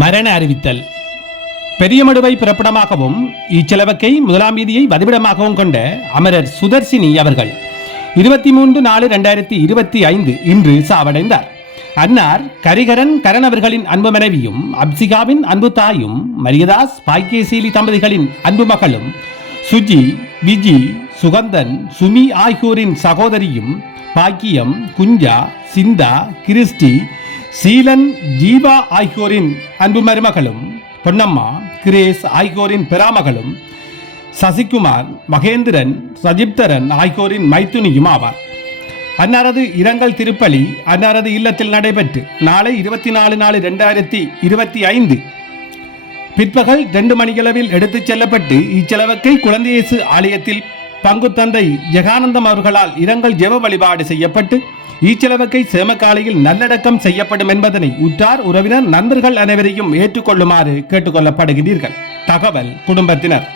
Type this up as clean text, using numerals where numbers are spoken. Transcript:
மரண அறிவித்தல். பெரியமடுவை பிறப்பிடமாகவும் இச்செலவக்கை முதலாம் வீதியை வதிவிடமாகவும் கொண்ட அமரர் சுதர்சினி அவர்கள் 23/4/2025 இன்று சாவடைந்தார். அன்னார் கரிகரன் கரண் அவர்களின் அன்பு மனைவியும் அப்சிகாவின் அன்பு தாயும் மரியதாஸ் பாக்கியசீலி தம்பதிகளின் அன்பு மகளும் சுஜி, விஜி, சுகந்தன், சுமி ஆகியோரின் சகோதரியும் பாக்கியம், குஞ்சா, சிந்தா, கிறிஸ்டி, சீலன், ஜீவா ஆகியோரின் அன்பு மருமகளும் பொன்னம்மா, கிரேஸ் ஆகியோரின் பெறாமகளும் சசிகுமார், மகேந்திரன், சஜிப்தரன் ஆகியோரின் மைத்துனியும் ஆவார். அன்னாரது இரங்கல் திருப்பலி அன்னாரது இல்லத்தில் நடைபெற்று நாளை 24/4/2025 பிற்பகல் 2 மணியளவில் எடுத்துச் செல்லப்பட்டு இச்செலவக்கை குழந்தையேசு ஆலயத்தில் பங்கு தந்தை ஜெகானந்தம் அவர்களால் இரங்கல் ஜெப வழிபாடு செய்யப்பட்டு ஈச்செலவக்கை சேமக்காலையில் நல்லடக்கம் செய்யப்படும் என்பதனை உற்றார் உறவினர் நண்பர்கள் அனைவரையும் ஏற்றுக்கொள்ளுமாறு கேட்டுக்கொள்ளப்படுகிறீர்கள். தகவல் குடும்பத்தினர்.